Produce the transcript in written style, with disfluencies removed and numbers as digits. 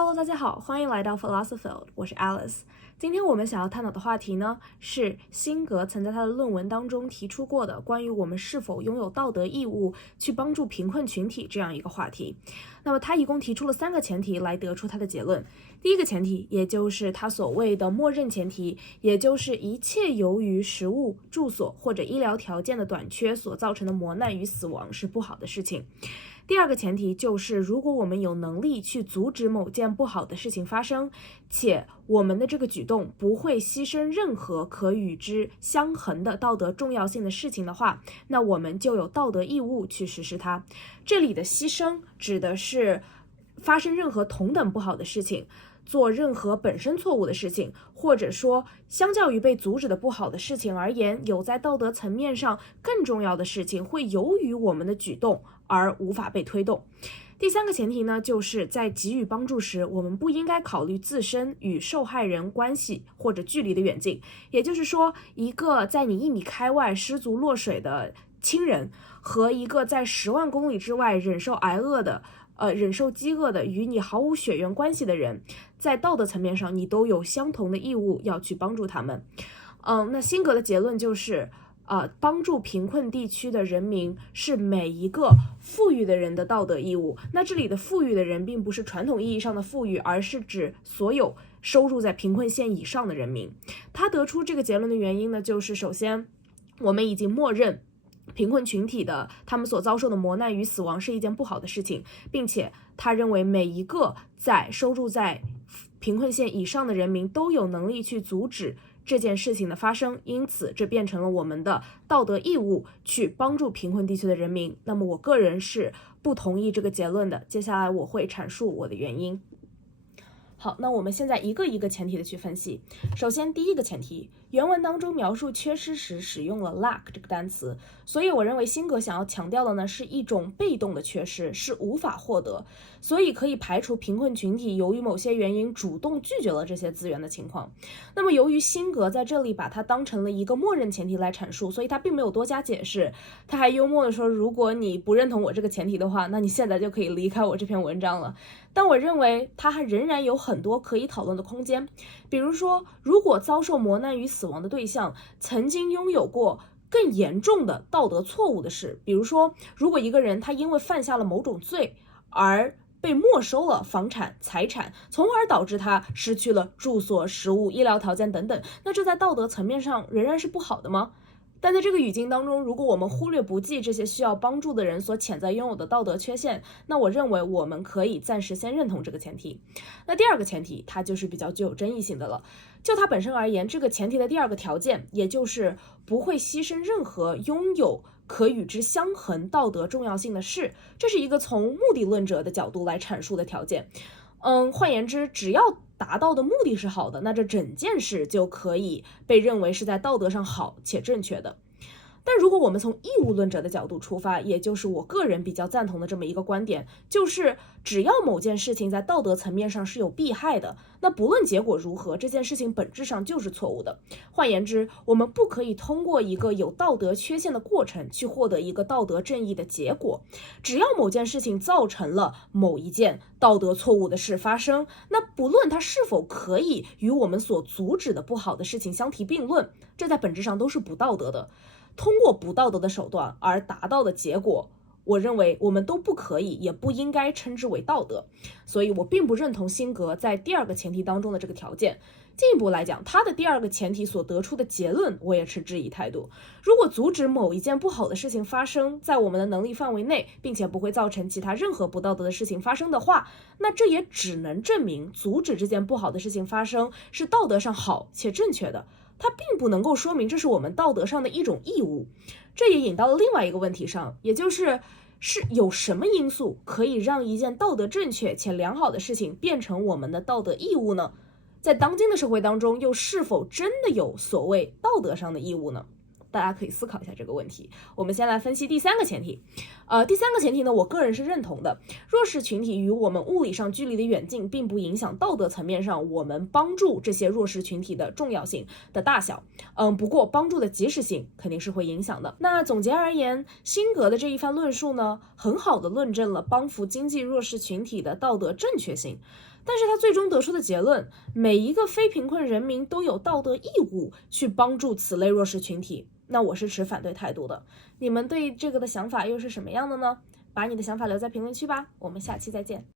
Hello，大家好，欢迎来到 Philosophield， 我是 Alice。今天我们想要探讨的话题呢，是辛格曾在他的论文当中提出过的关于我们是否拥有道德义务去帮助贫困群体这样一个话题。那么他一共提出了3个前提来得出他的结论。第一个前提，也就是他所谓的默认前提，也就是一切由于食物、住所或者医疗条件的短缺所造成的磨难与死亡是不好的事情。第二个前提就是，如果我们有能力去阻止某件不好的事情发生，且我们的这个举动不会牺牲任何可与之相衡的道德重要性的事情的话，那我们就有道德义务去实施它。这里的牺牲指的是发生任何同等不好的事情，做任何本身错误的事情，或者说相较于被阻止的不好的事情而言，有在道德层面上更重要的事情会由于我们的举动而无法被推动。第3个前提呢，就是在给予帮助时，我们不应该考虑自身与受害人关系或者距离的远近。也就是说，一个在你1米开外失足落水的亲人和一个在10万公里之外忍受饥饿的与你毫无血缘关系的人，在道德层面上你都有相同的义务要去帮助他们。那辛格的结论就是帮助贫困地区的人民是每一个富裕的人的道德义务。那这里的富裕的人并不是传统意义上的富裕，而是指所有收入在贫困线以上的人民。他得出这个结论的原因呢，就是首先我们已经默认贫困群体的他们所遭受的磨难与死亡是一件不好的事情，并且他认为每一个收入在贫困线以上的人民都有能力去阻止这件事情的发生，因此这变成了我们的道德义务去帮助贫困地区的人民。那么我个人是不同意这个结论的，接下来我会阐述我的原因。好，那我们现在一个一个前提的去分析。首先第一个前提，原文当中描述缺失时使用了 lack 这个单词，所以我认为辛格想要强调的呢是一种被动的缺失，是无法获得，所以可以排除贫困群体由于某些原因主动拒绝了这些资源的情况。那么由于辛格在这里把它当成了一个默认前提来阐述，所以他并没有多加解释，他还幽默的说，如果你不认同我这个前提的话，那你现在就可以离开我这篇文章了。但我认为它还仍然有很多可以讨论的空间，比如说，如果遭受磨难与死亡的对象曾经拥有过更严重的道德错误的事，比如说，如果一个人他因为犯下了某种罪而被没收了房产、财产，从而导致他失去了住所、食物、医疗条件等等，那这在道德层面上仍然是不好的吗？但在这个语境当中，如果我们忽略不计这些需要帮助的人所潜在拥有的道德缺陷，那我认为我们可以暂时先认同这个前提。那第2个前提，它就是比较具有争议性的了。就它本身而言，这个前提的第2个条件，也就是不会牺牲任何拥有可与之相衡道德重要性的事，这是一个从目的论者的角度来阐述的条件。换言之，只要达到的目的是好的，那这整件事就可以被认为是在道德上好且正确的。但如果我们从义务论者的角度出发，也就是我个人比较赞同的这么一个观点，就是只要某件事情在道德层面上是有弊害的，那不论结果如何，这件事情本质上就是错误的。换言之，我们不可以通过一个有道德缺陷的过程去获得一个道德正义的结果。只要某件事情造成了某一件道德错误的事发生，那不论它是否可以与我们所阻止的不好的事情相提并论，这在本质上都是不道德的。通过不道德的手段而达到的结果，我认为我们都不可以也不应该称之为道德。所以我并不认同辛格在第2个前提当中的这个条件。进一步来讲，他的第2个前提所得出的结论，我也持质疑态度。如果阻止某一件不好的事情发生在我们的能力范围内，并且不会造成其他任何不道德的事情发生的话，那这也只能证明阻止这件不好的事情发生是道德上好且正确的。它并不能够说明这是我们道德上的一种义务。这也引到了另外一个问题上，也就是有什么因素可以让一件道德正确且良好的事情变成我们的道德义务呢？在当今的社会当中，又是否真的有所谓道德上的义务呢？大家可以思考一下这个问题。我们先来分析第3个前提。第3个前提呢，我个人是认同的。弱势群体与我们物理上距离的远近，并不影响道德层面上我们帮助这些弱势群体的重要性的大小。不过帮助的及时性肯定是会影响的。那总结而言，辛格的这一番论述呢，很好的论证了帮扶经济弱势群体的道德正确性。但是他最终得出的结论，每一个非贫困人民都有道德义务去帮助此类弱势群体。那我是持反对态度的。你们对这个的想法又是什么样的呢？把你的想法留在评论区吧，我们下期再见。